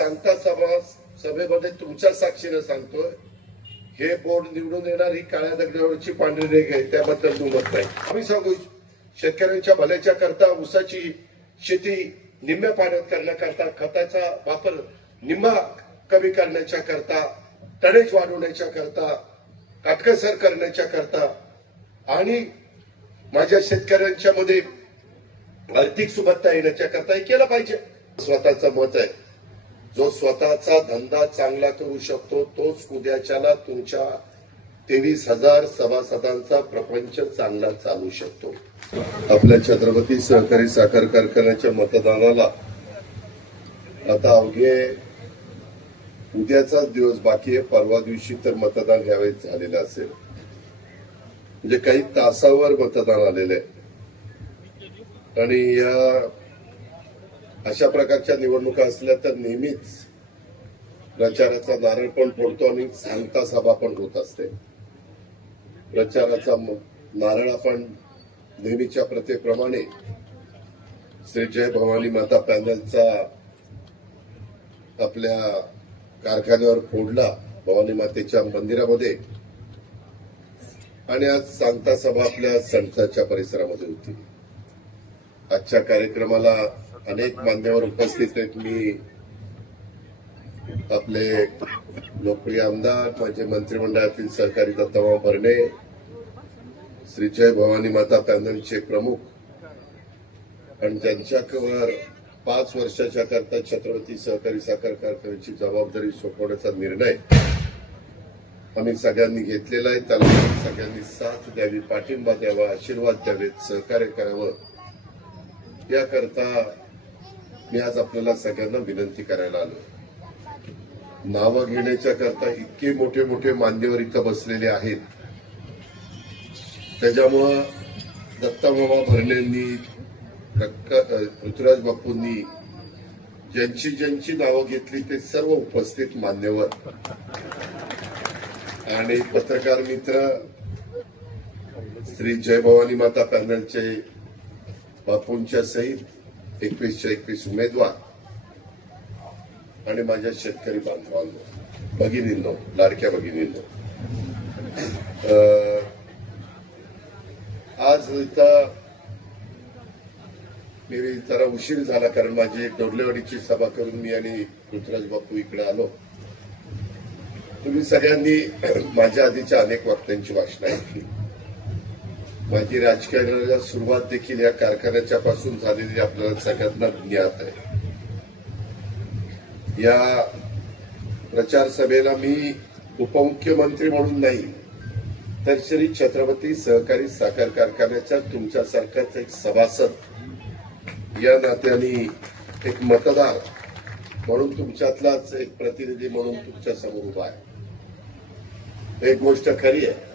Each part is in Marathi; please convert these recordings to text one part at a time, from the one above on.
सांगता सभेमध्ये तुमच्या साक्षीने सांगतोय, हे बोर्ड निवडून येणार ही काळ्या दगडावरची पांढरी रेघ आहे, त्याबद्दल दुमत नाही. आम्ही सांगू शेतकऱ्यांच्या भल्याच्या करता ऊसाची शेती निम्म्या पाण्यात करण्याकरता, खताचा वापर निम्मा कमी करण्याच्या करता, टनेज वाढवण्याच्या करता, काटकसर करण्याच्या करता आणि माझ्या शेतकऱ्यांच्या मध्ये आर्थिक सुबत्ता येण्याच्या करता हे केलं पाहिजे. स्वतःचं मत आहे, जो स्वतःचा धंदा चांगला करू शकतो तोच उद्याच्याला तुमच्या 23,000 सभासदांचा प्रपंच चांगला चालू शकतो. आपल्या छत्रपती सहकारी साखर कारखान्याच्या मतदानाला आता अवघे उद्याचाच दिवस बाकी आहे. परवा दिवशी तर मतदान यावेळेस झालेलं असेल, म्हणजे काही तासावर मतदान आलेलं आहे. आणि या अशा प्रकारच्या निवडणुका असल्या तर नेहमीच प्रचाराचा नारळ पण फोडतो आणि सांगता सभा पण होत असते. प्रचाराचा नारळ आपण नेहमीच्या प्रथेप्रमाणे श्री जय भवानी माता पॅनलचा आपल्या कारखान्यावर फोडला, भवानी मातेच्या मंदिरामध्ये, आणि आज सांगता सभा आपल्या संस्थाच्या परिसरामध्ये होती. आजच्या कार्यक्रमाला अनेक मान्यवर उपस्थित आहेत. मी आपले लोकप्रिय आमदार, माझे मंत्रिमंडळातील सहकारी दत्ताभाऊ भरणे, श्री जय भवानी माता पॅनलचे प्रमुख आणि ज्यांच्यावर 5 वर्षाच्या करता छत्रपती सहकारी साखर कारखान्याची जबाबदारी सोपवण्याचा निर्णय आम्ही सगळ्यांनी घेतलेला आहे. त्याला सगळ्यांनी साथ द्यावी, पाठिंबा द्यावा, आशीर्वाद द्यावेत, सहकार्य करावं, याकरता मी आज आपल्याला सगळ्यांना विनंती करायला आलो. नावं घेण्याच्या करता इतके मोठे मोठे मान्यवर इथं बसलेले आहेत, त्याच्यामुळं दत्ताभाऊ भरणेंनी, पृथ्वीराज बापूंनी ज्यांची ज्यांची नावं घेतली ते सर्व उपस्थित मान्यवर आणि पत्रकार मित्र, श्री जय भवानी माता पॅनलचे बापूंच्या सहित 21च्या 21 उमेदवार आणि माझ्या शेतकरी बांधवांनो, भगिनींनो, लाडक्या भगिनींनो, आज इथं मी जरा उशीर झाला कारण माझी डोरलेवाडीची सभा करून मी आणि पृथ्वीराज बापू इकडे आलो. तुम्ही सगळ्यांनी माझ्या आधीच्या अनेक वक्त्यांची भाषणं ऐकली. माझी राजकारणाला सुरुवात देखील या कारखान्याच्या पासून झालेली आपल्याला सगळ्यांना ज्ञात आहे. या प्रचार सभेला मी उपमुख्यमंत्री म्हणून नाही तर श्री छत्रपती सहकारी साखर कारखान्याच्या तुमच्यासारखाच एक सभासद या नात्याने, एक मतदार म्हणून तुमच्यातलाच एक प्रतिनिधी म्हणून तुमच्या समोर उभा आहे. एक गोष्ट खरी आहे,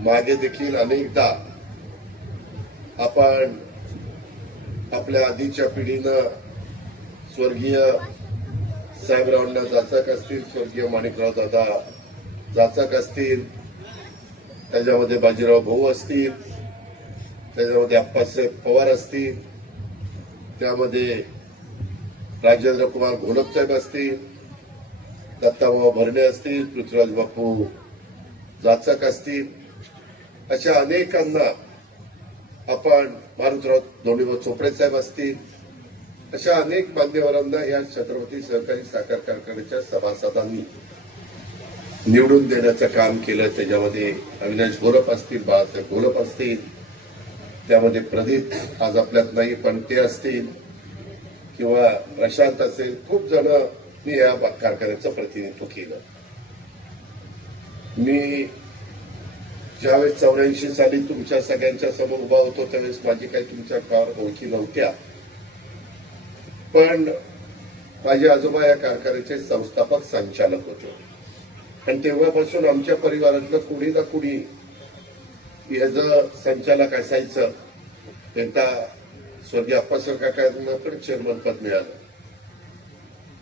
मागे देखील अनेकदा आपण आपल्या आधीच्या पिढीनं स्वर्गीय साहेबरावांना जाचक असतील, स्वर्गीय माणिकराव दादा जाचक असतील, त्याच्यामध्ये बाजीराव भाऊ असतील, त्याच्यामध्ये अप्पासाहेब पवार असतील, त्यामध्ये राजेंद्र कुमार घोलपसाहेब असतील, दत्ताभाऊ भरणे असतील, पृथ्वीराज बापू जाचक असतील, अशा अनेकांना आपण, मारुतराव धोंडीभाऊ चोपडे साहेब असतील, अशा अनेक मान्यवरांना या छत्रपती सहकारी साखर कारखान्याच्या सभासदांनी निवडून देण्याचं काम केलं. त्याच्यामध्ये अविनाश घोलप असतील, बाळासाहेब घोलप असतील, त्यामध्ये प्रदीप आज आपल्यात नाही पण ते असतील, किंवा प्रशांत असेल, खूप जण मी या कारखान्याचं प्रतिनिधित्व केलं. मी ज्यावेळेस 84 साली तुमच्या सगळ्यांच्या समोर उभा होतो त्यावेळेस माझी काही तुमच्या फार ओळखी नव्हत्या, पण माझे आजोबा या कारखान्याचे संस्थापक संचालक होते आणि तेव्हापासून आमच्या परिवारातलं कुणी ना कुणी याचं संचालक असायचं. एकदा स्वर्गीय अप्पासाहेब काकांना पण चेअरमन पद मिळालं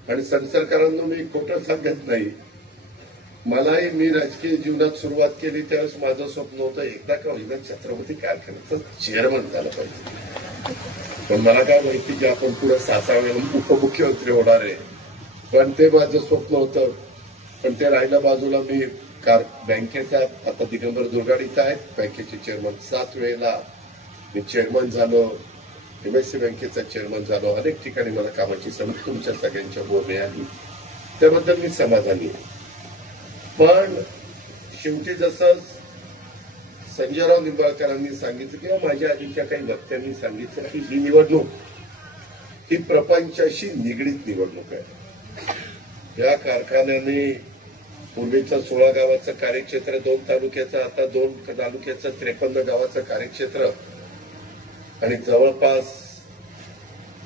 आणि संसरकरांना मी खोटं सांगत नाही, मलाही मी राजकीय जीवनात सुरुवात केली त्यावेळेस माझं स्वप्न होतं एकदा का होईना छत्रपती कारखान्याचं चेअरमन झालं पाहिजे. पण मला काय माहिती की आपण पुढे 6 वेळा उपमुख्यमंत्री होणार आहे. पण ते माझं स्वप्न होतं. पण ते राहिलं बाजूला. मी बँकेचा आता दिगंबर दुर्गाडीचा आहेत बँकेचे चेअरमन. 7 वेळेला मी चेअरमन झालो. MSC बँकेचा चेअरमन झालो. अनेक ठिकाणी मला कामाची संधी तुमच्या सगळ्यांच्या बोलणे आली. त्याबद्दल मी समाधानी आहे. पण शेवटी जसं संजयराव निंबाळकरांनी सांगितलं किंवा माझ्या आधीच्या काही वक्त्यांनी सांगितलं की ही निवडणूक ही प्रपंचाशी निगडीत निवडणूक आहे. या कारखान्याने पूर्वीचं 16 गावाचं कार्यक्षेत्र 2 तालुक्याचं आता 2 तालुक्याचं 53 गावाचं कार्यक्षेत्र आणि जवळपास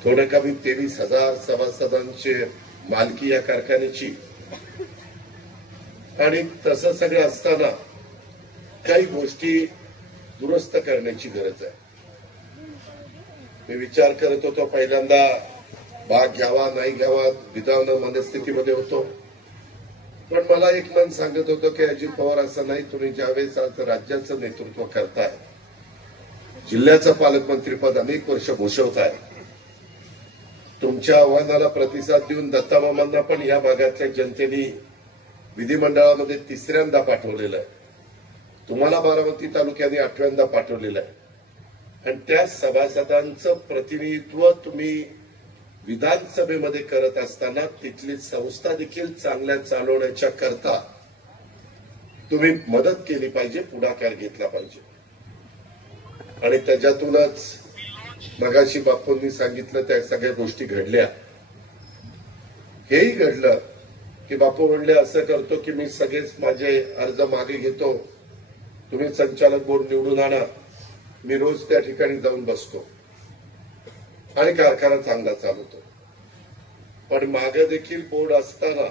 थोडे कमी 23,000 सभासदांची मालकी या कारखान्याची. आणि तसं सगळं असताना काही गोष्टी दुरुस्त करण्याची गरज आहे. मी विचार करत होतो पहिल्यांदा भाग घ्यावा नाही घ्यावा विधान मनस्थितीमध्ये होतो. पण मला एक मन सांगत होतं की अजित पवार असं नाही, तुम्ही ज्यावेळेस आज राज्याचं नेतृत्व करताय, जिल्ह्याचं पालकमंत्रीपद अनेक वर्ष भूषवताय, तुमच्या आव्हानाला प्रतिसाद देऊन दत्तामामांना पण या भागातल्या जनतेने विधिमंडळामध्ये 3ऱ्यांदा पाठवलेलं आहे. तुम्हाला बारामती तालुक्याने 8व्यांदा पाठवलेलं आहे. आणि त्या सभासदांचं प्रतिनिधित्व तुम्ही विधानसभेमध्ये करत असताना तिथली संस्था देखील चांगल्या चालवण्याच्या करता तुम्ही मदत केली पाहिजे, पुढाकार घेतला पाहिजे. आणि त्याच्यातूनच मगाशी बापूंनी सांगितलं त्या सगळ्या गोष्टी घडल्या. हेही घडलं की बापू म्हणले असं करतो की मी सगळेच माझे अर्ज मागे घेतो, तुम्ही संचालक बोर्ड निवडून आणा, मी रोज त्या ठिकाणी जाऊन बसतो आणि कारखाना चांगला चालवतो. पण मागे देखील बोर्ड असताना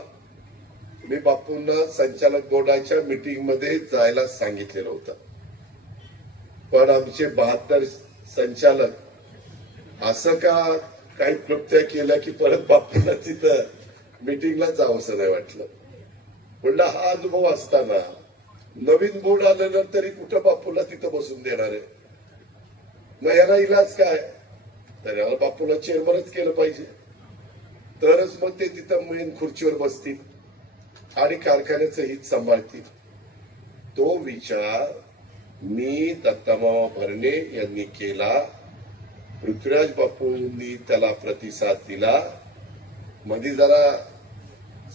मी बापूंना संचालक बोर्डाच्या मीटिंगमध्ये जायला सांगितलेलं होतं. पण आमचे 72 संचालक असं का काही कृत्य केलं की परत बापूंना तिथं मीटिंगला जावंसं नाही वाटलं. म्हणलं हा अनुभव असताना नवीन बोर्ड आल्यानंतर तरी कुठं बापूला तिथं बसून देणार आहे, मग याला इलाज काय, तर याला बापूला चेअरमनच केलं पाहिजे, तरच मग ते तिथं मेन खुर्चीवर बसतील आणि कारखान्याचं हित सांभाळतील. तो विचार मी दत्तामामा भरणे यांनी केला. पृथ्वीराज बापूंनी त्याला प्रतिसाद दिला. मध्ये जरा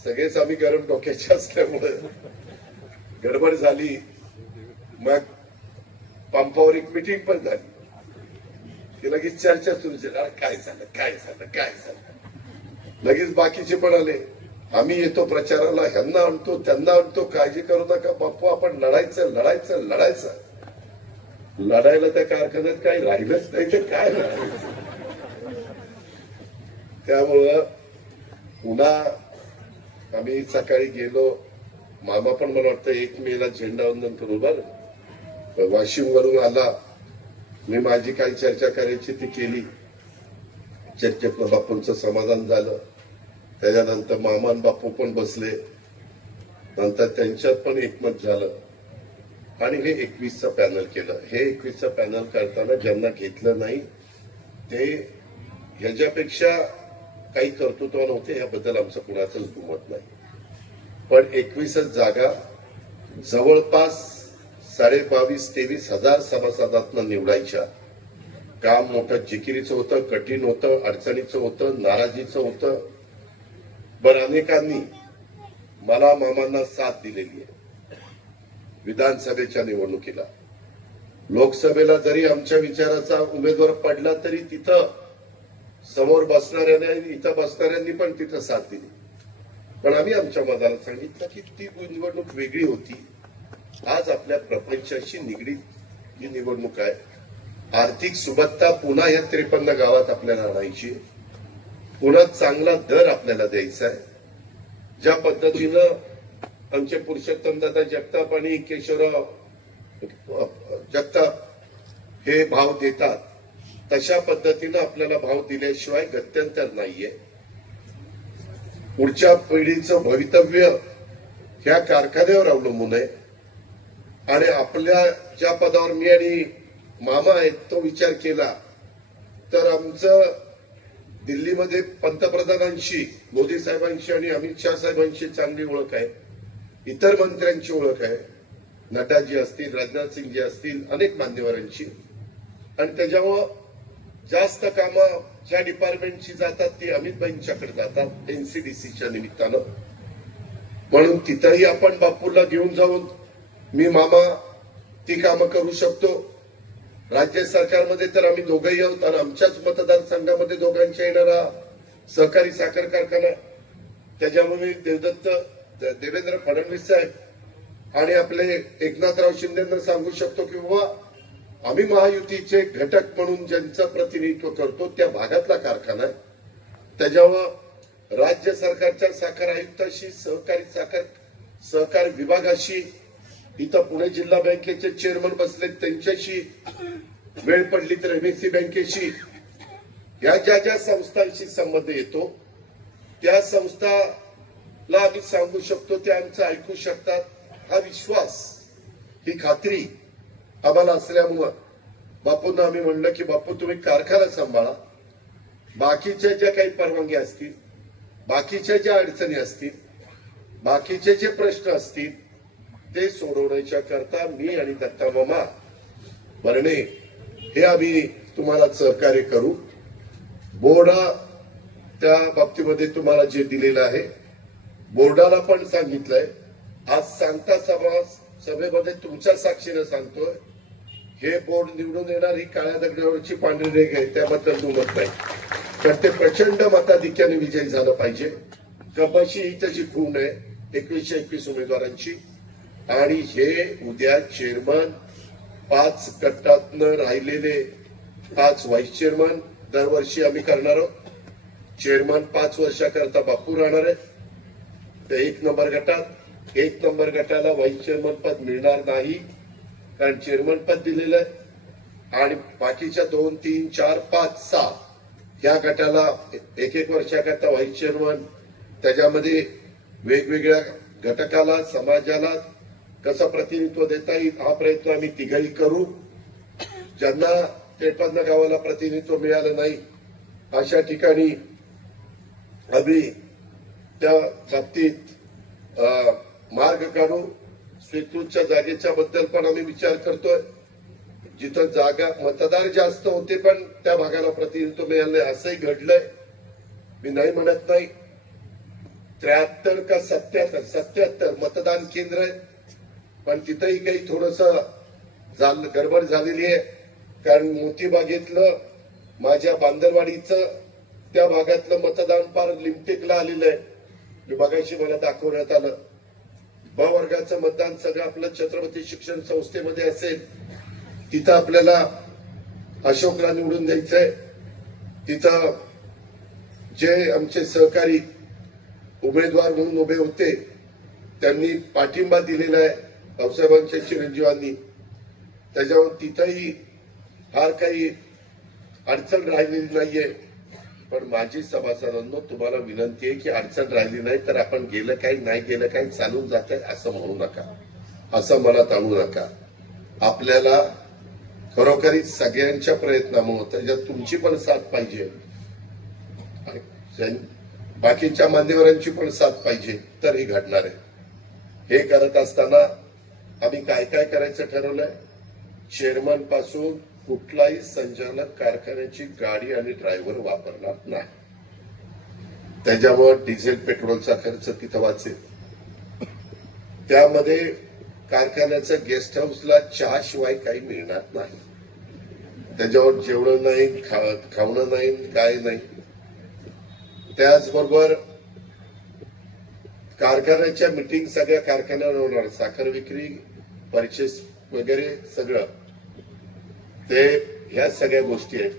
सगळेच आम्ही गरम डोक्याचे असल्यामुळे गडबड झाली. मग पंपावर एक मीटिंग पण झाली की लगेच चर्चा सुरू झाली. काय झालं काय झालं काय झालं. लगेच बाकीचे पण आले, आम्ही येतो प्रचाराला, ह्यांना आणतो त्यांना आणतो, काळजी करू नका बापू, आपण लढायचं लढायचं लढायचं. लढायला त्या कारखान्यात काही राहिलंच नाही तर काय लढायचं. त्यामुळं पुन्हा आम्ही सकाळी गेलो. मामा पण मला वाटतं 1 मेला झेंडावंदन करू बरं वाशिम वरून आला. मी माझी काही चर्चा करायची ती केली. चर्चेतनं बापूंचं समाधान झालं. त्याच्यानंतर मामा आणि बापू पण बसले. नंतर त्यांच्यात पण एकमत झालं आणि हे 21चं पॅनल केलं. हे 21चं पॅनल करताना ज्यांना घेतलं नाही ते ह्याच्यापेक्षा काही कर्तृत्व नव्हते, याबद्दल आमचं कुणाचंच दुमत नाही. पण 21च जागा जवळपास 22,000-23,000 हजार सभासदांना निवडायच्या. काम मोठं जिकिरीचं होतं, कठीण होतं, अडचणीचं होतं, नाराजीचं होतं. पण अनेकांनी मला मामांना साथ दिलेली आहे. विधानसभेच्या निवडणुकीला, लोकसभेला जरी आमच्या विचाराचा उमेदवार पडला तरी तिथं समोर बसणाऱ्याने इथं बसणाऱ्यांनी पण तिथं साथ दिली. पण आम्ही आमच्या मताला सांगितलं की ती निवडणूक वेगळी होती. आज आपल्या प्रपंचाशी निगडीत ही निवडणूक आहे. आर्थिक सुबत्ता पुन्हा या 53 गावात आपल्याला आणायची, पुन्हा चांगला दर आपल्याला द्यायचा आहे. ज्या पद्धतीनं आमचे पुरुषोत्तमदादा जगताप आणि केशवराव जगताप हे भाव देतात, तशा पद्धतीनं आपल्याला भाव दिल्याशिवाय गत्यंतर नाहीये. पुढच्या पिढीचं भवितव्य ह्या कारखान्यावर अवलंबून आहे. आणि आपल्या ज्या पदावर मी आणि मामा आहेत तो विचार केला तर आमचं दिल्लीमध्ये पंतप्रधानांशी, मोदी साहेबांशी आणि अमित शाह साहेबांशी चांगली ओळख आहे. इतर मंत्र्यांची ओळख आहे, नड्डाजी असतील, राजनाथ सिंगजी असतील, अनेक मान्यवरांची. आणि त्याच्यामुळं जास्त कामं ज्या डिपार्टमेंटची जातात ती अमितभाईंच्याकडे जातात एनसीडीसीच्या निमित्तानं. म्हणून तिथंही आपण बापूला घेऊन जाऊन मी मामा ती कामं करू शकतो. राज्य सरकारमध्ये तर आम्ही दोघंही आहोत आणि आमच्याच मतदारसंघामध्ये दोघांच्या येणारा सहकारी साखर कारखाना, त्याच्यामुळे देवेंद्र फडणवीस साहेब आणि आपले एकनाथराव शिंदेंना सांगू शकतो की बाबा आम्ही महायुतीचे घटक म्हणून ज्यांचं प्रतिनिधित्व करतो त्या भागातला कारखाना आहे. त्याच्यामुळं राज्य सरकारच्या साखर आयुक्ताशी, सहकार विभागाशी, इथं पुणे जिल्हा बँकेचे चेअरमन बसले त्यांच्याशी, वेळ पडली तर एमएससी बँकेशी, या ज्या ज्या संस्थांशी संबंध येतो त्या संस्थाला आम्ही सांगू शकतो, ते आमचं ऐकू शकतात. हा विश्वास, ही खात्री आम्हाला असल्यामुळं बापूंना आम्ही म्हणलं की बापू तुम्ही कारखाना सांभाळा, बाकीच्या ज्या काही परवानग्या असतील, बाकीच्या ज्या अडचणी असतील, बाकीचे जे प्रश्न असतील ते सोडवण्याच्या करता मी आणि दत्ता मामा भरणे हे आम्ही तुम्हाला सहकार्य करू. बोर्ड त्या बाबतीमध्ये तुम्हाला जे दिलेलं आहे, बोर्डाला पण सांगितलंय. आज सांगता सभेमध्ये तुमच्या साक्षीनं सांगतोय, हे बोर्ड निवडून येणार ही काळ्या दगडावरची पांढरी रेघ आहे, त्याबद्दल दुमत नाही. तर ते प्रचंड मताधिक्याने विजयी झालं पाहिजे. कपाशी ही त्याची खूण आहे 2121 उमेदवारांची. आणि हे उद्या चेअरमन 5 गटातनं राहिलेले 5 व्हाईस चेअरमन दरवर्षी आम्ही करणार आहोत. चेअरमन 5 वर्षाकरता बापू राहणार आहे. तर 1 नंबर गटात 1 नंबर गटाला व्हाईस चेअरमन पद मिळणार नाही, कारण चेअरमन पद दिलेलं आहे. आणि बाकीच्या 2, 3, 4, 5, 6 या गटाला 1 वर्षाकरता व्हाईस चेअरमन. त्याच्यामध्ये वेगवेगळ्या घटकाला, समाजाला कसं प्रतिनिधित्व देता येईल हा प्रयत्न आम्ही तिघही करू. ज्यांना 53 गावाला प्रतिनिधित्व मिळालं नाही अशा ठिकाणी आम्ही त्या बाबतीत मार्ग काढू. स्वीकृतच्या जागेच्या बद्दल पण आम्ही विचार करतोय. जिथं जागा मतदार जास्त होते पण त्या भागाला प्रतिनिधित्व मिळालं नाही असंही घडलंय, मी नाही म्हणत नाही. 73 का 77 मतदान केंद्र आहे, पण तिथंही काही थोडंसं गडबड झालेली आहे. कारण मोतीबागेतलं, माझ्या बांदरवाडीचं त्या भागातलं मतदान फार लिमिटेडला आलेलं आहे. विभागाशी मला दाखवण्यात आलं. ब वर्गाचं मतदान सगळं आपलं छत्रपती शिक्षण संस्थेमध्ये असेल, तिथं आपल्याला अशोकला निवडून द्यायचंय. तिथं जे आमचे सहकारी उमेदवार म्हणून उभे होते त्यांनी पाठिंबा दिलेला आहे भाऊसाहेबांच्या चिरंजीवांनी. त्याच्यावर तिथंही फार काही अडचण राहिलेली नाहीये. पण माझी सभासदांनो तुम्हाला विनंती आहे की अडचण राहिली नाही तर आपण गेलं काही नाही गेलं काही चालून जात आहे असं म्हणू नका, असं मनात आणू नका. आपल्याला खरोखरीच सगळ्यांच्या प्रयत्नामुळे त्याच्यात तुमची पण साथ पाहिजे, बाकीच्या मान्यवरांची पण साथ पाहिजे तर हे घडणार आहे. हे करत असताना आम्ही काय काय करायचं ठरवलंय. चेअरमन पासून कुठलाही संचालक कारखान्याची गाडी आणि ड्रायव्हर वापरणार नाही. त्याच्यावर डिझेल पेट्रोलचा खर्च तिथं वाचेल. त्यामध्ये कारखान्याचं गेस्ट हाऊसला चहाशिवाय काही मिळणार नाही. त्याच्यावर जेवण नाही, खावणं नाही, काय नाही. त्याचबरोबर कारखान्याच्या मीटिंग सगळ्या कारखान्यावर होणार. साखर विक्री, परचेस वगैरे सगळं ते ह्या सगळ्या गोष्टी आहेत.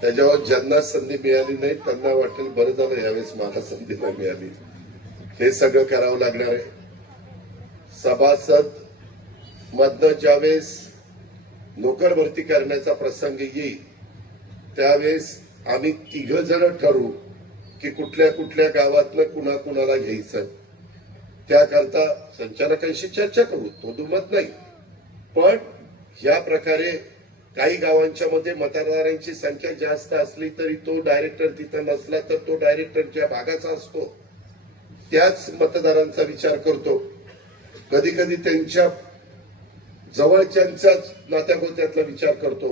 त्याच्यावर ज्यांना संधी मिळाली नाही त्यांना वाटेल बरं झालं यावेळेस मला संधी नाही मिळाली. हे सगळं करावं लागणार आहे. सभासद मधनं ज्यावेळेस नोकर भरती करण्याचा प्रसंग येईल त्यावेळेस आम्ही 3 जण ठरवू की कुठल्या कुठल्या गावातनं कुणाकुणाला घ्यायचं. त्याकरता संचालकांशी चर्चा करू, तो दुमत नाही. पण या प्रकारे काही गावांच्या मध्ये मतदारांची संख्या जास्त असली तरी तो डायरेक्टर तिथं नसला तर तो डायरेक्टर ज्या भागाचा असतो त्याच मतदारांचा विचार करतो. कधी कधी त्यांच्या जवळच्यांचाच नात्यागोत्यातला विचार करतो.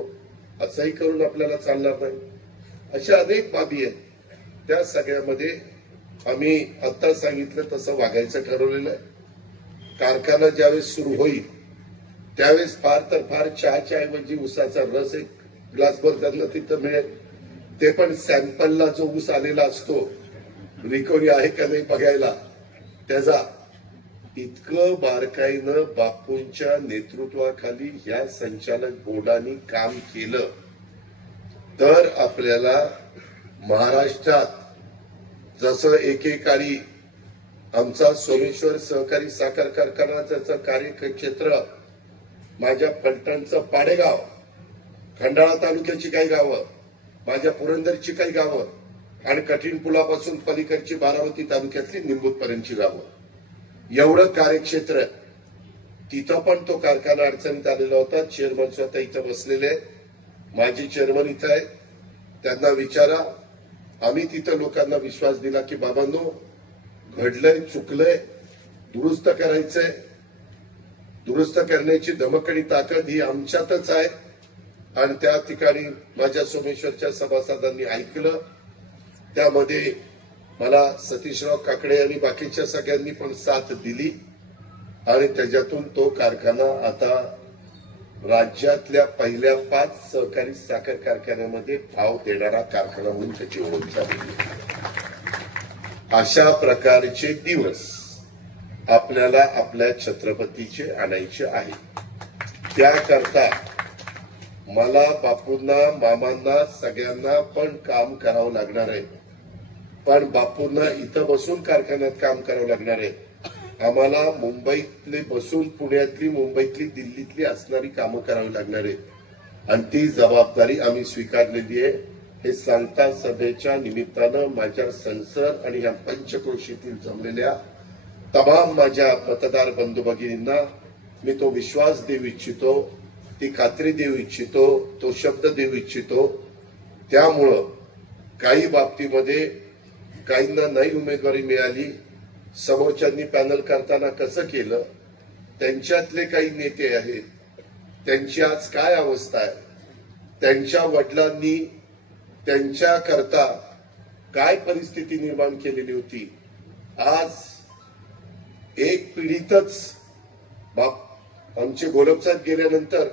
असंही करून आपल्याला चालणार नाही. अशा अनेक बाबी आहेत. त्या सगळ्यामध्ये आम्ही आता सांगितलं तसं वागायचं ठरवलेलं आहे. कारखाना ज्यावेळेस सुरू होईल त्यावेळेस फार तर फार चहाच्या ऐवजी ऊसाचा रस एक ग्लासभर त्यांना तिथं मिळेल. ते पण सॅम्पलला जो ऊस आलेला असतो रिकव्हरी आहे का नाही बघायला त्याचा. इतकं बारकाईनं बापूंच्या नेतृत्वाखाली या संचालक बोर्डाने काम केलं तर आपल्याला महाराष्ट्रात जसं एकेकाळी आमचा सोमेश्वर सहकारी साखर कारखाना त्याचं कार्यक्षेत्र माझ्या फलटणचं पाडेगाव, खंडाळा तालुक्याची काही गावं, माझ्या पुरंदरची काही गावं आणि कठीण पुलापासून पलीकडची बारामती तालुक्यातली निंबूतपर्यंतची गावं, एवढं कार्यक्षेत्र. तिथं पण तो कारखाना अडचणीत आलेला होता. चेअरमन स्वतः इथं बसलेले आहेत. माजी चेअरमन इथं आहेत. त्यांना विचारा. आम्ही तिथं लोकांना विश्वास दिला की बाबांनो घडलंय, चुकलंय, दुरुस्त करायचंय. दुरुस्त करण्याची धमकडी ताकद ही आमच्यातच आहे. आणि त्या ठिकाणी माझ्या सोमेश्वरच्या सभासदांनी ऐकलं. त्यामध्ये मला सतीशराव काकडे आणि बाकीच्या सगळ्यांनी पण साथ दिली आणि त्याच्यातून तो कारखाना आता राज्यातल्या पहिल्या 5 सहकारी साखर कारखान्यामध्ये भाव देणारा कारखाना म्हणून त्याची ओळख झाली. अशा प्रकारचे दिवस आपल्याला आपल्या छत्रपतीचे आणायचे आहे. त्याकरता मला बापूंना, मामांना, सगळ्यांना पण काम करावं लागणार आहे. पण बापूंना इथं बसून कारखान्यात काम करावं लागणार आहे. आम्हाला मुंबईतले बसून पुण्यातली, मुंबईतली, दिल्लीतली असणारी कामं करावी लागणार आहेत. आणि ती जबाबदारी आम्ही स्वीकारलेली आहे. हे सांगता सभेच्या निमित्तानं माझ्या संसद आणि या पंचक्रोशीतील जमलेल्या तमाम माझ्या मतदार बंधू भगिनींना मी तो विश्वास देऊ इच्छितो, ती खात्री देऊ इच्छितो, तो शब्द देऊ इच्छितो. त्यामुळं काही बाबतीमध्ये काहींना नाही उमेदवारी मिळाली. समोरच्यांनी पॅनल करताना कसं केलं, त्यांच्यातले काही नेते आहेत, त्यांची आज काय अवस्था आहे, त्यांच्या वडिलांनी त्यांच्याकरता काय परिस्थिती निर्माण केलेली होती. आज एक पिढीतच आमचे गोलपसाहेब गेल्यानंतर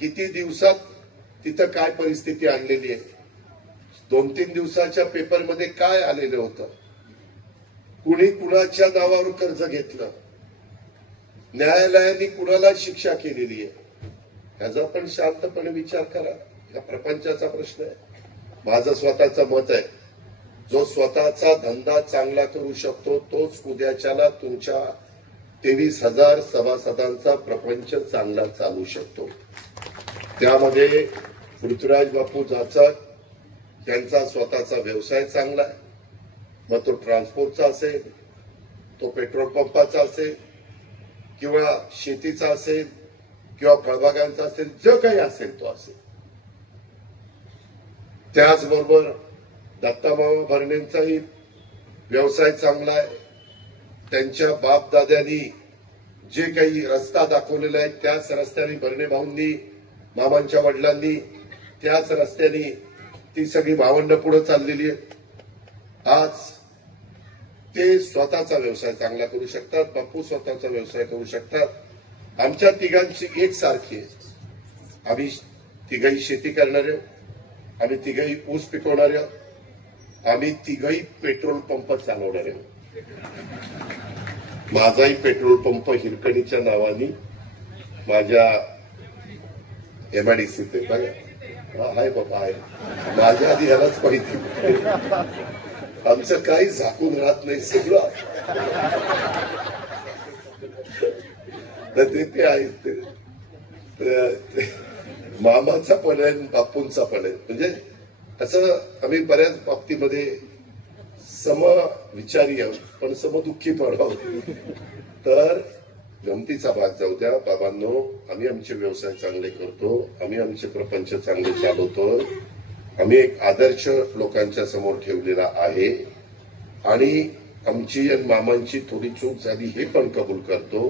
किती दिवसात तिथं काय परिस्थिती आणलेली आहे. 2-3 दिवसाच्या पेपरमध्ये काय आलेलं होतं, कुणी कुणाच्या नावावर कर्ज घेतलं, न्यायालयाने कुणाला शिक्षा केलेली आहे, ह्याचा पण शांतपणे विचार करा. या प्रपंचाचा प्रश्न आहे. माझं स्वतःचं मत आहे, जो स्वतःचा धंदा चांगला करू शकतो तोच उद्याच्याला तुमच्या 23,000 सभासदांचा प्रपंच चांगला चालू शकतो. त्यामध्ये पृथ्वीराज बापू जाचक त्यांचा स्वतःचा व्यवसाय चांगला आहे. मग तो ट्रान्सपोर्टचा असेल, तो पेट्रोल पंपाचा असेल, किंवा शेतीचा असेल, किंवा फळबागांचा असेल, जो काही असेल तो असेल. त्याचबरोबर दत्तामामा भरणेंचाही व्यवसाय चांगला आहे. त्यांच्या बापदाद्यांनी जे काही रस्ता दाखवलेला आहे त्याच रस्त्याने भरणे भाऊंनी, मामांच्या वडिलांनी त्याच रस्त्याने ती सगळी भावंड पुढे चाललेली आहे. आज ते स्वतःचा व्यवसाय चांगला करू शकतात. बापू स्वतःचा व्यवसाय करू शकतात. आमच्या तिघांची एक सारखी आहे. आम्ही तिघही शेती करणारे, आम्ही तिघही ऊस पिकवणारे, आम्ही तिघही पेट्रोल पंप चालवणारे. माझाही पेट्रोल पंप हिरकणीच्या नावाने माझ्या MIDCत आहे बाबा, आहे. माझ्या आधी ह्यालाच माहिती. आमचं काही झाकून राहत नाही सगळं. तर ते आहे. मामाचा पण आहे, बापूंचा पण आहे. म्हणजे असं आम्ही बऱ्याच बाबतीमध्ये समविचारी आहोत, पण समदुःखी पण आहोत. तर गमतीचा भाग जाऊ द्या. बाबांनो, आम्ही आमचे व्यवसाय चांगले करतो, आम्ही आमचे प्रपंच चांगले चालवतो, आम्ही एक आदर्श लोकांच्या समोर ठेवलेला आहे आणि आमची आणि मामांची थोडी चूक झाली हे पण कबूल करतो.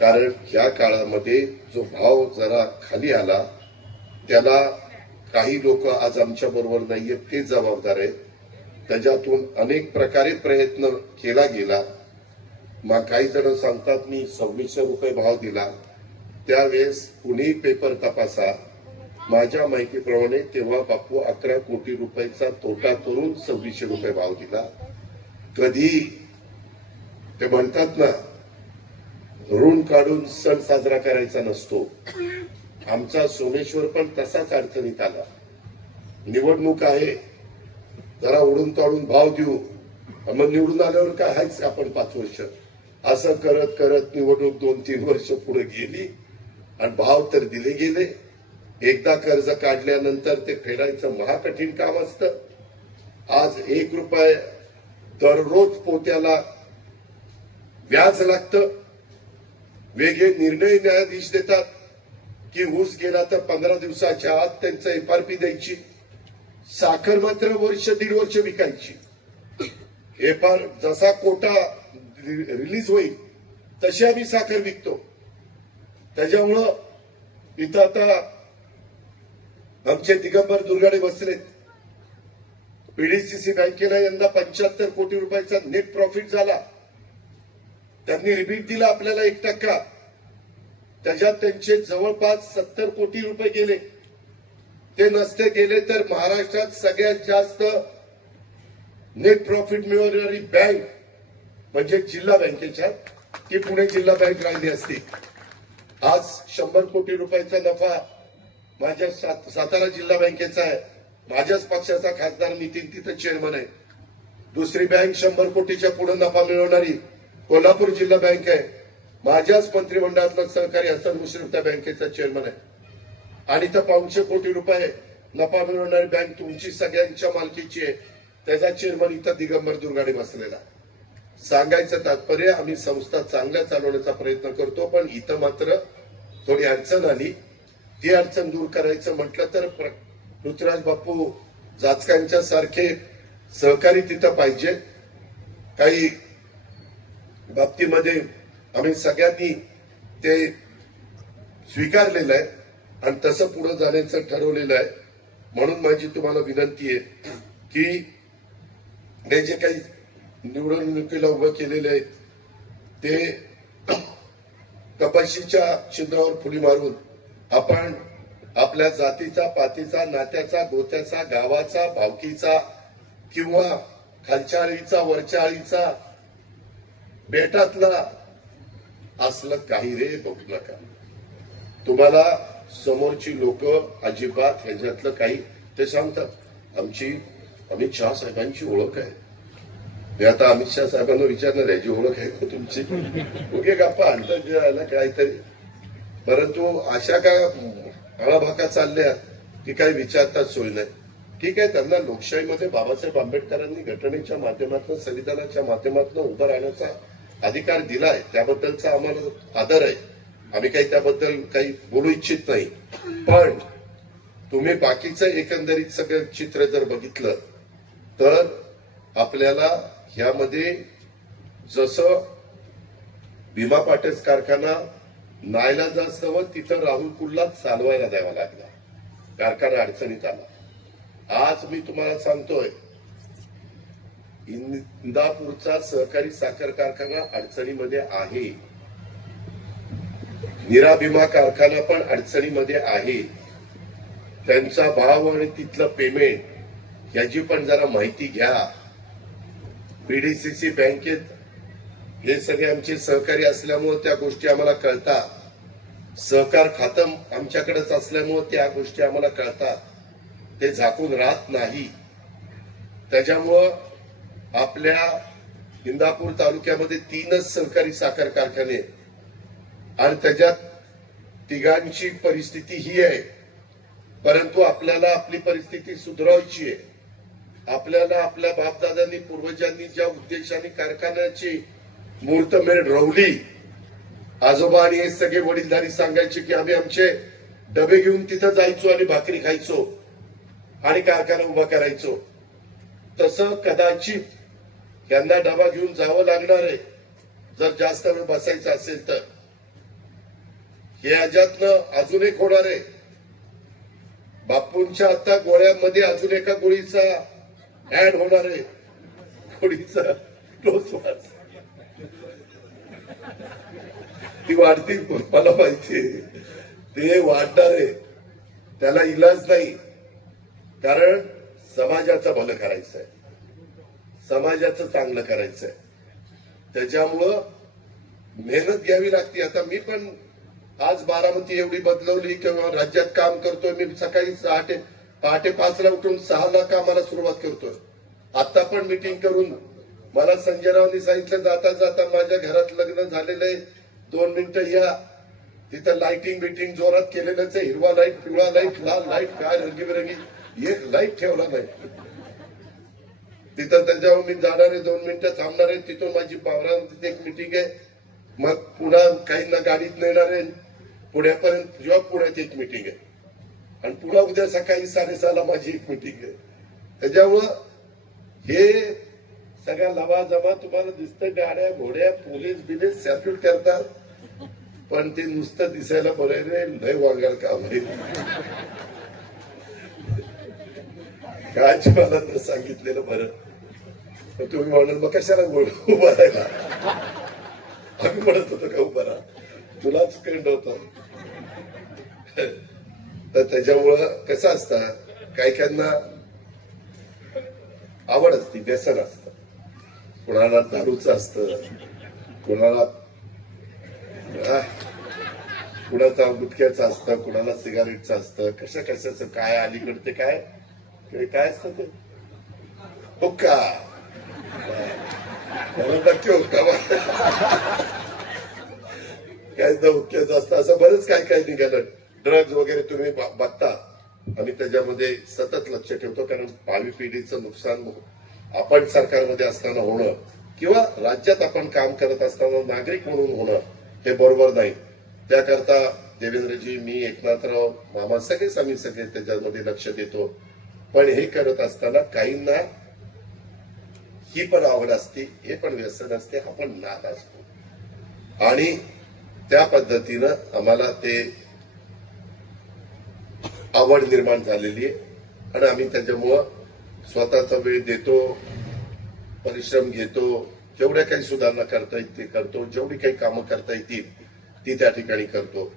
कारण ह्या काळामध्ये जो भाव जरा खाली आला त्याला काही लोक आज आमच्या बरोबर नाहीयेत, ते जबाबदार आहेत. त्याच्यातून अनेक प्रकारे प्रयत्न केला गेला. मग काही जण सांगतात मी 2600 रुपये भाव दिला. त्यावेळेस कुणी पेपर तपासा, माझ्या माहितीप्रमाणे तेव्हा बापू 11 कोटी रुपयाचा तोटा करून 2600 रुपये भाव दिला. कधी ते म्हणतात ना, ऋण काढून सण साजरा करायचा नसतो. आमचा सोमेश्वर पण तसाच अडचणीत आला. निवडणूक आहे, जरा उडून काढून भाव देऊ, मग निवडून आल्यावर काय आहेच आपण 5 वर्ष, असं करत करत निवडणूक 2-3 वर्ष पुढे गेली आणि भाव तर दिले गेले. एकदा कर्ज काढल्यानंतर ते फेडायचं महाकठीण काम असतं. आज 1 रुपये दररोज पोत्याला व्याज लागतं. वेगळे निर्णय न्यायाधीश देतात की ऊस गेला तर 15 दिवसाच्या आत त्यांचं एफआरपी द्यायची. साखर मात्र 1-1.5 वर्ष विकायची. एफआर जसा कोटा रिलीज होईल तशी आम्ही साखर विकतो. त्याच्यामुळं इथं आता आमचे दिगंबर दुर्गाडे बसलेत. पीडीसीसी बँकेला यंदा 75 कोटी रुपयाचा नेट प्रॉफिट झाला. त्यांनी रिबीट दिला आपल्याला 1%. त्याच्यात त्यांचे जवळपास 70 कोटी रुपये गेले. ते नसते गेले तर महाराष्ट्रात सगळ्यात जास्त नेट प्रॉफिट मिळवणारी बँक म्हणजे जिल्हा बँकेच्या ती पुणे जिल्हा बँक राहिली असती. आज 100 कोटी रुपयाचा नफा माझ्या सातारा जिल्हा बँकेचा आहे. माझ्याच पक्षाचा खासदार नितीन तिथं चेअरमन आहे. दुसरी बँक 100 कोटीच्या पुढे नफा मिळवणारी कोल्हापूर जिल्हा बँक आहे. माझ्याच मंत्रिमंडळातलं सहकारी हसन मुश्रीफ त्या बँकेचा चेअरमन आहे. आणि तर 500 कोटी रुपये नफा मिळवणारी बँक तुमची सगळ्यांच्या मालकीची आहे. त्याचा चेअरमन इथं दिगंबर दुर्गाडे बसलेला. सांगायचं तात्पर्य, आम्ही संस्था चांगल्या चालवण्याचा प्रयत्न करतो, पण इथं मात्र थोडी अडचण आली. ती अडचण दूर करायचं म्हटलं तर पृथ्वीराज बापू जाचकांच्या सारखे सहकारी तिथं पाहिजे. काही बाबतीमध्ये आम्ही सगळ्यांनी ते स्वीकारलेलं आहे आणि तसं पुढे जाण्याचं ठरवलेलं आहे. म्हणून माझी तुम्हाला विनंती आहे की हे जे काही निवडणुकीला उभं केलेले आहेत ते कपाशीच्या चिन्हावर फुली मारून आपण आपल्या जातीचा, पातीचा, नात्याचा, गोत्याचा, गावाचा, भावकीचा किंवा खालच्या आळीचा, वरच्या आळीचा, बेटातला असलं काही रे बघू नका. तुम्हाला समोरची लोक अजिबात ह्याच्यातलं काही ते सांगतात. आमची अमित शहा साहेबांची ओळख आहे. मी आता अमित शहा साहेबांना विचारणार आहे, जी ओळख आहे का तुमची? ओके गप्पा अंतर काहीतरी. परंतु अशा का आळाभाका चालल्या की काही विचारताच सोय नाही. ठीक आहे, त्यांना लोकशाहीमध्ये बाबासाहेब आंबेडकरांनी घटनेच्या माध्यमातून, संविधानाच्या माध्यमातून उभं राहण्याचा अधिकार दिलाय. त्याबद्दलचा आम्हाला आदर आहे. आम्ही काही त्याबद्दल काही बोलू इच्छित नाही. पण तुम्ही बाकीचं एकंदरीत सगळं चित्र जर बघितलं तर आपल्याला ह्यामध्ये जसं भीमा पाटेस कारखाना नाईलाजास्तव तिथं राहुल कुलला चालवायला द्यावा लागला, कारखाना अडचणीत आला. आज मी तुम्हाला सांगतोय, इंदापूरचा सहकारी साखर कारखाना अडचणीमध्ये आहे. नीरा भीमा कारखाना पण अडचणीमध्ये आहे. त्यांचा भाव आणि तिथलं पेमेंट याची पण जरा माहिती घ्या. पीडीसीसी बँकेत हे सगळे आमचे सहकारी असल्यामुळे त्या गोष्टी आम्हाला कळतात. सहकार खातं आमच्याकडेच असल्यामुळे त्या गोष्टी आम्हाला कळतात. ते झाकून राहत नाही. त्याच्यामुळं आपल्या इंदापूर तालुक्यामध्ये 3च सहकारी साखर कारखाने आणि त्याच्यात तिघांची परिस्थिती ही आहे. परंतु आपल्याला आपली परिस्थिती सुधारायची आहे. आपल्याला आपल्या बापदादांनी, पूर्वजांनी ज्या उद्देशाने कारखान्याची मुहूर्तमेढ रोवली आजोबा आणि हे सगळे वडीलधारी सांगायचे की आम्ही आमचे डबे घेऊन तिथं जायचो आणि भाकरी खायचो आणि कारखाना उभा करायचो. तसं कदाचित यांना डबा घेऊन जावं लागणार आहे जर जास्त वेळ बसायचं असेल तर. हे याच्यातनं अजून एक होणार आहे. बापूंच्या आता गोळ्यामध्ये अजून एका गोळीचा ऍड होणार आहे. गोळीचा डोस ती वाढती मला माहिती ते वाढणार आहे. त्याला इलाज नाही. कारण समाजाचं भलं करायचं आहे, समाजाचं चांगलं करायचं आहे. त्याच्यामुळं मेहनत घ्यावी लागते. आता मी पण आज बारामती एवढी बदलवली किंवा राज्यात काम करतोय. मी सकाळी पहाटे 5ला उठून 6ला कामाला सुरुवात करतोय. आता पण मीटिंग करून मला संजय रावांनी सांगितलं जाता जाता माझ्या घरात लग्न झालेलं आहे, 2 मिनिटं या. तिथं लाइटिंग बिटिंग जोरात केलेलंच आहे. हिरवा लाईट, पिवळा लाईट, लाल लाईट, काय रंगीबेरंगी, एक लाईट ठेवला नाही तिथं. त्याच्यावर मी जाणार आहे, 2 मिनिटं थांबणार आहे. तिथून माझी तिथे एक मिटिंग आहे. मग पुन्हा काहींना गाडीत नेणार आहे पुण्यापर्यंत, किंवा पुण्यात एक मिटिंग आहे आणि पुन्हा उद्या सकाळी 6:30ला माझी एक मिटिंग आहे. त्याच्यामुळं हे सगळ्या लवाजमा तुम्हाला दिसतं. गाड्या घोड्या पोलीस बिलीस सॅल्यूट करतात, पण ते नुसतं दिसायला बरं रे, लय वांगळ काम आहे. काय मला तर सांगितलेलं बरं. तुम्ही म्हणाल मग कशाला उभा राहिला. आम्ही म्हणत होतो का उभा राहा, तुलाच कंड होता. तर त्याच्यामुळं कसं असतं, काहीकांना आवड असते, व्यसन असतं. कुणाला दारूचं असतं, कुणाला गुटख्याचं असतं, कुणाला सिगारेटचं असतं, कशाचं काय अलीकडे ते काय काय असतं ते हुक्का. मला नक्की हुक्का काय हुक्क्याचं असतं. असं बरंच काय काय निघालं. ड्रग्ज वगैरे तुम्ही बघता. आम्ही त्याच्यामध्ये सतत लक्ष ठेवतो, कारण भावी पिढीचं नुकसान आपण सरकारमध्ये असताना होणं किंवा राज्यात आपण काम करत असताना नागरिक म्हणून होणं हे बरोबर नाही. त्याकरता देवेंद्रजी, मी, एकनाथराव, मामा सगळेच आम्ही सगळे त्याच्यामध्ये लक्ष देतो. पण हे करत असताना काहींना ही पण आवड असते, हे पण व्यसन असते, हा पण नाद असतो. आणि त्या पद्धतीनं आम्हाला ते आवड निर्माण झालेली आहे आणि आम्ही त्याच्यामुळं स्वतःचा वेळ देतो, परिश्रम घेतो. जेवढ्या काही सुधारणा करता येईल ते करतो, जेवढी काही कामं करता येतील ती त्या ठिकाणी करतो.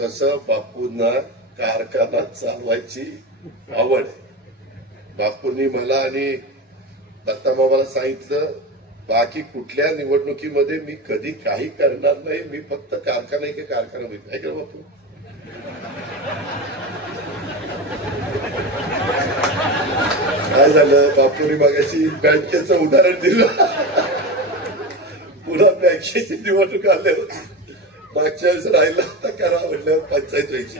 तसं बापूंना कारखाना चालवायची आवड आहे. बापूंनी मला आणि दत्तामामाला सांगितलं, बाकी कुठल्या निवडणुकीमध्ये मी कधी काही करणार नाही, मी फक्त कारखाना एक कारखाना होईल. आहे का बापू? काय झालं, बापूंनी मगाशी बँकेचं उदाहरण दिलं. पुन्हा बँकेची निवडणूक आल्यावर मागच्या वेळेस राहिला होता करा म्हटल्यावर पंचायत व्हायची.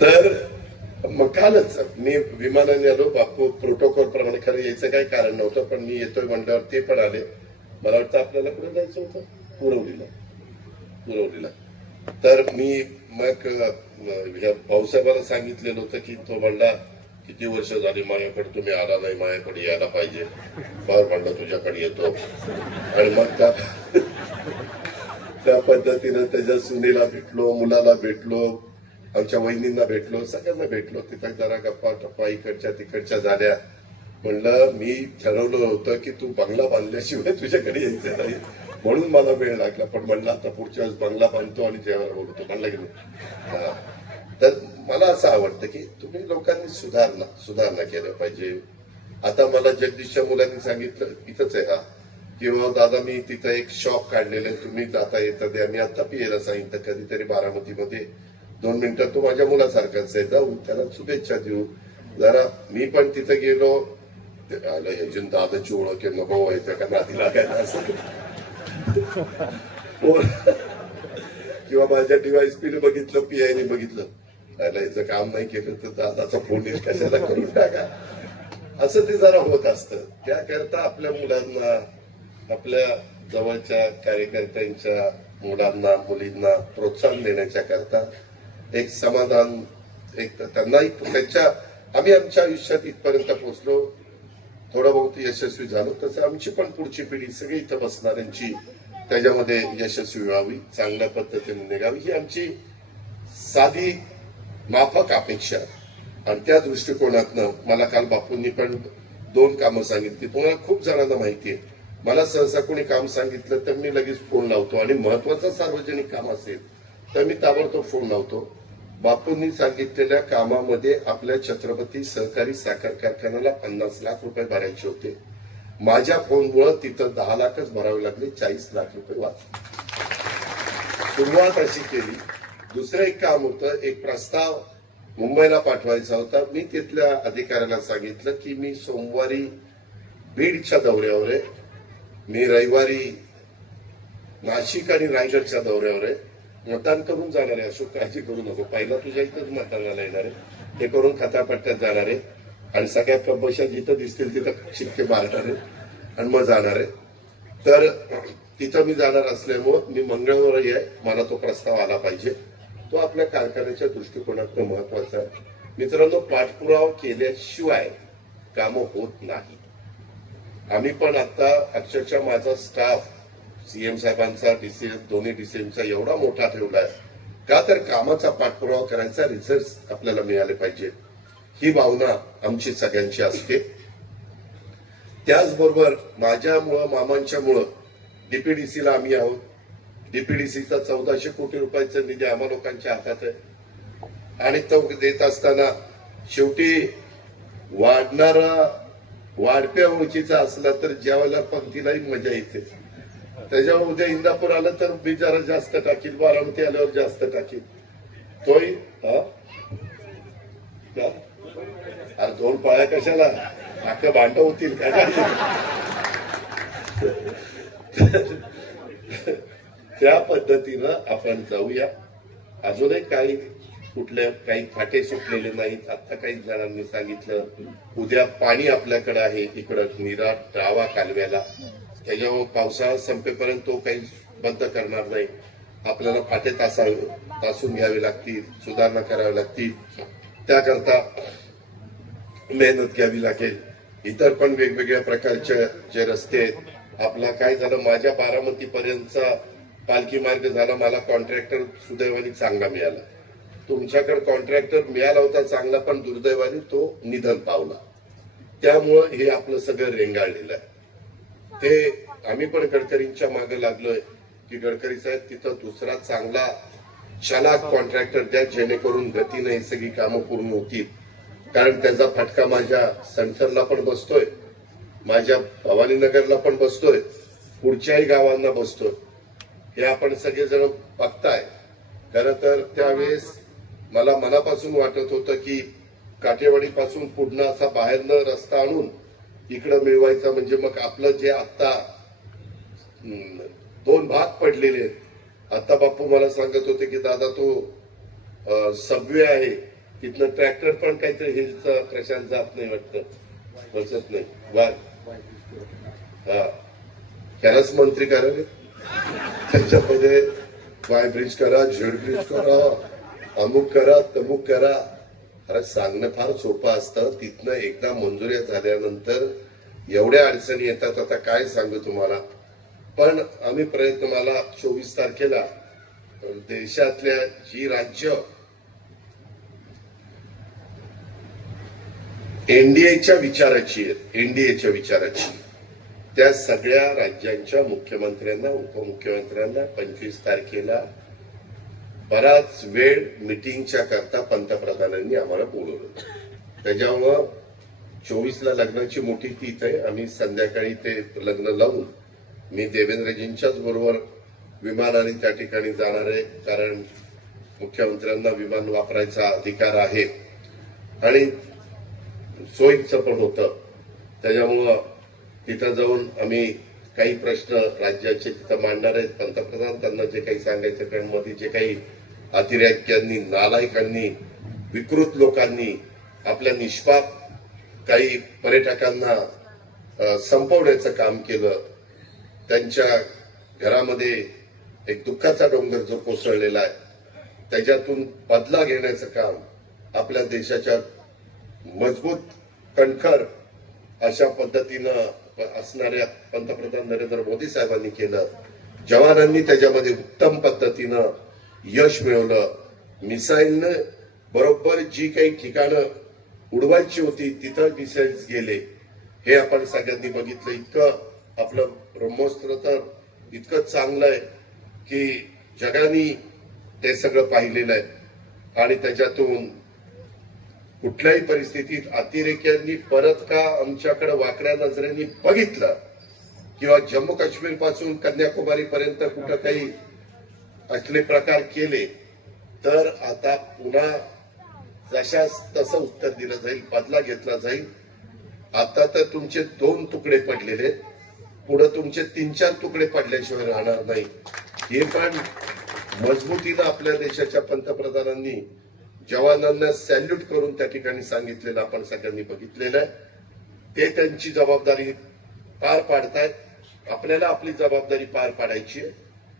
तर मग कालच मी विमानाने आलो. बापू प्रोटोकॉल प्रमाणे खरं यायचं काही कारण नव्हतं, पण मी येतोय म्हणल्यावर ते पण आले. मला वाटतं आपल्याला कुठे जायचं होतं, पुरवलीला. तर मी मग भाऊसाहेबाला सांगितलेलं होतं की तो म्हणला किती वर्ष झाली माझ्याकडे तुम्ही आला नाही, माझ्याकडे यायला पाहिजे. बरं म्हणलं तुझ्याकडे येतो. आणि मग त्या पद्धतीनं त्याच्या सुनेला भेटलो, मुलाला भेटलो, आमच्या वहिनींना भेटलो, सगळ्यांना भेटलो. तिथं जरा गप्पा टप्पा इकडच्या तिकडच्या झाल्या. म्हणलं मी ठरवलं होतं की तू बंगला बांधल्याशिवाय तुझ्याकडे यायचं नाही, म्हणून मला वेळ लागला. पण म्हणलं आता पुढच्या वेळेस बंगला बांधतो आणि जेवायला बोलतो. म्हणलं की नाही. तर मला असं आवडतं की तुम्ही लोकांनी सुधारणा केलं पाहिजे. आता मला जगदीशच्या मुलांनी सांगितलं, इथंच आहे हा, किंवा दादा मी तिथं एक शॉप काढलेलं आहे, तुम्ही जाता येतं द्या. मी आता पियाला सांगितलं कधीतरी बारामतीमध्ये 2 मिनिटात, तो माझ्या मुलासारखाच आहे, जाऊ त्याला शुभेच्छा देऊ जरा. मी पण तिथं गेलो, अजून दादाची ओळख आहे, नको व्हायचं का नादी लागायला असं. किंवा माझ्या डीवायएसपीने बघितलं, पीआयने बघितलं, याचं काम नाही केलं तर दादाचा फोन येईल कशाला करून टाका, असं ते जरा होत असतं. त्याकरता आपल्या मुलांना आपल्या जवळच्या कार्यकर्त्यांच्या मुलांना मुलींना प्रोत्साहन देण्याच्या करता एक समाधान एक त्यांनाही त्यांच्या आम्ही आमच्या आयुष्यात इथपर्यंत पोहोचलो थोडं बहुत यशस्वी झालो तसं आमची पण पुढची पिढी सगळी इथं बसणाऱ्यांची त्याच्यामध्ये यशस्वी व्हावी चांगल्या पद्धतीने निघावी ही आमची साधी माफक अपेक्षा आणि त्या दृष्टिकोनातनं मला काल बापूंनी पण 2 कामं सांगितली तुम्हाला खूप जणांना माहिती आहे मला सहसा कोणी काम सांगितलं तर मी लगेच फोन लावतो आणि महत्वाचं सार्वजनिक काम असेल तर मी ताबडतोब फोन लावतो बापूंनी सांगितलेल्या कामामध्ये आपल्या छत्रपती सहकारी साखर कारखान्याला 50 लाख रुपये भरायचे होते माझ्या फोनमुळे तिथं 10 लाखच भरावे लागले 40 लाख रुपये वाचले सुरुवात अशी केली दुसरं एक काम होतं एक प्रस्ताव मुंबईला पाठवायचा होता मी तिथल्या अधिकाऱ्याला सांगितलं की मी सोमवारी बीडच्या दौऱ्यावर आहे मी रविवारी नाशिक आणि रायगडच्या दौऱ्यावर आहे मतदान करून जाणार आहे अशोक काळजी करू नको पहिला तुझ्या इथंच मतदानाला येणार आहे ते करून खातापट्ट्यात जाणार आहे आणि सगळ्या कंपशा जिथं दिसतील तिथं शिक्के मारणार आहे आणि मग जाणार आहे तर तिथं मी जाणार असल्यामुळं मी मंगळवारी आहे मला तो प्रस्ताव आला पाहिजे तो आपल्या कारखान्याच्या दृष्टिकोनातून महत्वाचा आहे मित्रांनो पाठपुरावा केल्याशिवाय कामं होत नाही आम्ही पण आता अक्षरशः माझा स्टाफ सीएम साहेबांचा डीसीएम दोन्ही डीसीएमचा एवढा मोठा ठेवलाय का तर कामाचा पाठपुरावा करायचा रिझल्ट आपल्याला मिळाले पाहिजे ही भावना आमची सगळ्यांची असते त्याचबरोबर माझ्यामुळं मामांच्यामुळं डीपीडीसीला आम्ही आहोत डीपीडीसीचा 1400 कोटी रुपयाचा निधी आम्हा लोकांच्या हातात आहे आणि तो देत असताना शेवटी वाढणारा वाढप्या ओळखीचा असला तर ज्यावेळेला पंक्तीलाही मजा येते त्याच्यावर उद्या इंदापूर आलं तर मी जरा जास्त टाकील बारामती आल्यावर जास्त टाकील तोही अरे 2 पाळ्या कशाला अख्खं भांड होतील काय त्या पद्धतीनं आपण जाऊया अजूनही काही काही फाटे सुटलेले नाहीत आता काही जणांनी सांगितलं उद्या पाणी आपल्याकडे आहे इकडं नीरा डावा कालव्याला त्याच्यामुळे पावसाळा संपेपर्यंत तो काही बंद करणार नाही आपल्याला फाटे तासून घ्यावे लागतील सुधारणा करावी लागतील त्याकरता मेहनत घ्यावी लागेल इतर पण वेगवेगळ्या प्रकारचे जे रस्ते आहेत आपला काय झालं माझ्या बारामती पर्यंतचा पालखी मार्ग झाला मला कॉन्ट्रॅक्टर सुदैवाने चांगला मिळाला तुमच्याकडे कॉन्ट्रॅक्टर मिळाला होता चांगला पण दुर्दैवाने तो निधन पावला त्यामुळं हे आपलं सगळं रेंगाळलेलं आहे ते आम्ही पण गडकरींच्या मागे लागलोय की गडकरी साहेब तिथं दुसरा चांगला चालाक कॉन्ट्रॅक्टर द्या जेणेकरून गतीने ही सगळी कामं पूर्ण होतील कारण त्याचा फटका माझ्या संसरला पण बसतोय माझ्या भवानीनगरला पण बसतोय पुढच्याही गावांना बसतोय हे आपण सगळेजण बघताय खरं तर त्यावेळेस मला मनापासून वाटत होतं की काठेवाडीपासून पुढनं असा बाहेरनं रस्ता आणून इकडं मिळवायचा म्हणजे मग आपलं जे आता 2 भाग पडलेले आहेत आता बापू मला सांगत होते की दादा तो सबवे आहे तिथनं ट्रॅक्टर पण काहीतरी हिलचा प्रशांत जात नाही वाटतं बसत नाही वाघ हा त्यालाच मंत्री करावे त्याच्यामध्ये वाय ब्रिज करा झेड ब्रिज करा अमुक करा तमुक करा अरे सांगणं फार सोपं असतं तिथनं एकदा मंजुऱ्या झाल्यानंतर एवढ्या अडचणी येतात आता काय सांगू तुम्हाला पण आम्ही प्रयत्न मला 24 तारखेला देशातल्या जी राज्य एनडीएच्या विचाराची त्या सगळ्या राज्यांच्या मुख्यमंत्र्यांना उपमुख्यमंत्र्यांना 25 तारखेला बराच वेळ मिटिंगच्या करता पंतप्रधानांनी आम्हाला बोलवलं त्याच्यामुळं 24ला लग्नाची मोठी तीथ आहे आम्ही संध्याकाळी ते लग्न लावून मी देवेंद्रजींच्याच बरोबर विमानाने त्या ठिकाणी जाणार आहे कारण मुख्यमंत्र्यांना विमान वापरायचा अधिकार आहे आणि सोयीचं पण होतं त्याच्यामुळं तिथं जाऊन आम्ही काही प्रश्न राज्याचे तिथं मांडणार आहेत पंतप्रधान त्यांना जे काही सांगायचं कारण मध्ये जे काही अतिरेक्यांनी नालायकांनी विकृत लोकांनी आपल्या निष्पाप काही पर्यटकांना संपवण्याचं काम केलं त्यांच्या घरामध्ये एक दुःखाचा डोंगर जो कोसळलेला आहे त्याच्यातून बदला घेण्याचं काम आपल्या देशाच्या मजबूत कणखर अशा पद्धतीनं असणाऱ्या पंतप्रधान नरेंद्र मोदी साहेबांनी केलं. जवानांनी त्याच्यामध्ये उत्तम पद्धतीनं यश मिळवलं. मिसाईलनं बरोबर जी काही ठिकाणं उडवायची होती तिथं मिसाईल्स गेले. हे आपण सगळ्यांनी बघितलं. इतकं आपलं ब्रह्मोस्त्र तर इतकं चांगलं आहे की जगाने ते सगळं पाहिलेलं आहे आणि त्याच्यातून कुठल्याही परिस्थितीत अतिरेक्यांनी परत का आमच्याकडे वाकड्या नजरेने बघितलं किंवा जम्मू काश्मीर पासून कन्याकुमारी पर्यंत कुठं काही असले प्रकार केले तर आता पुन्हा जशास तसं उत्तर दिलं जाईल, बदला घेतला जाईल. आता तर तुमचे 2 तुकडे पडलेले, पुढे तुमचे 3-4 तुकडे पडल्याशिवाय राहणार नाही. हे पण मजबूतीनं आपल्या देशाच्या पंतप्रधानांनी जवानांना सॅल्यूट करून त्या ठिकाणी सांगितलेलं आपण सगळ्यांनी बघितलेलं आहे. ते त्यांची जबाबदारी पार पाडतायत. आपल्याला आपली जबाबदारी पार पाडायची आहे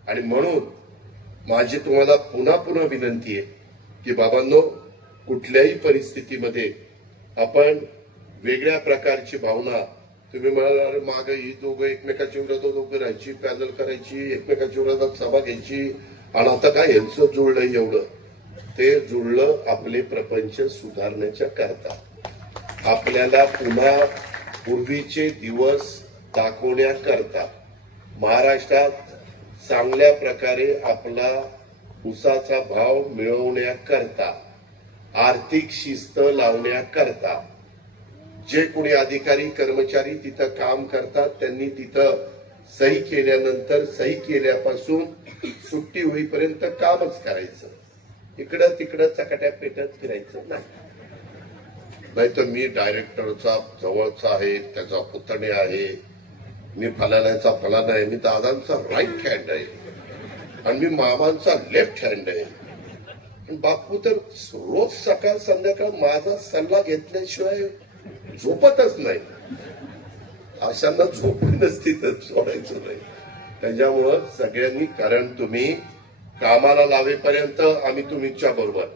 आणि म्हणून माझी तुम्हाला पुन्हा पुन्हा विनंती आहे की बाबांनो, कुठल्याही परिस्थितीमध्ये आपण वेगळ्या प्रकारची भावना, तुम्ही म्हणाल मागे ही दोघं एकमेकाच्या विरोधात उभे राहायची, पॅनल करायची, एकमेकाच्या विरोधात सभा घ्यायची आणि आता काय यांचं जुळलंय एवढं. ते जुळलं आपले प्रपंच सुधारण्याच्या करता. आपल्याला पुन्हा पूर्वीचे दिवस दाखवण्याकरता महाराष्ट्रात चांगल्या प्रकारे आपला ऊसाचा भाव मिळवण्याकरता, आर्थिक शिस्त लावण्याकरता जे कोणी अधिकारी कर्मचारी तिथं काम करतात त्यांनी तिथं सही केल्यानंतर सही केल्यापासून सुट्टी होईपर्यंत कामच करायचं. इकडं तिकडं चकाट्या पेटत फिरायचं नाही. नाहीतर मी डायरेक्टरचा जवळचा आहे, त्याचा पुतणे आहे, मी फलाण्याचा फलाना आहे, मी दादांचा राईट हँड आहे आणि मी मामांचा लेफ्ट हँड आहे. बापू तर रोज सकाळ संध्याकाळ माझा सल्ला घेतल्याशिवाय झोपतच नाही. अशांना झोपूनच तिथं सोडायचं नाही. त्याच्यामुळं सगळ्यांनी, कारण तुम्ही कामाला लावेपर्यंत आम्ही तुमच्या बरोबर,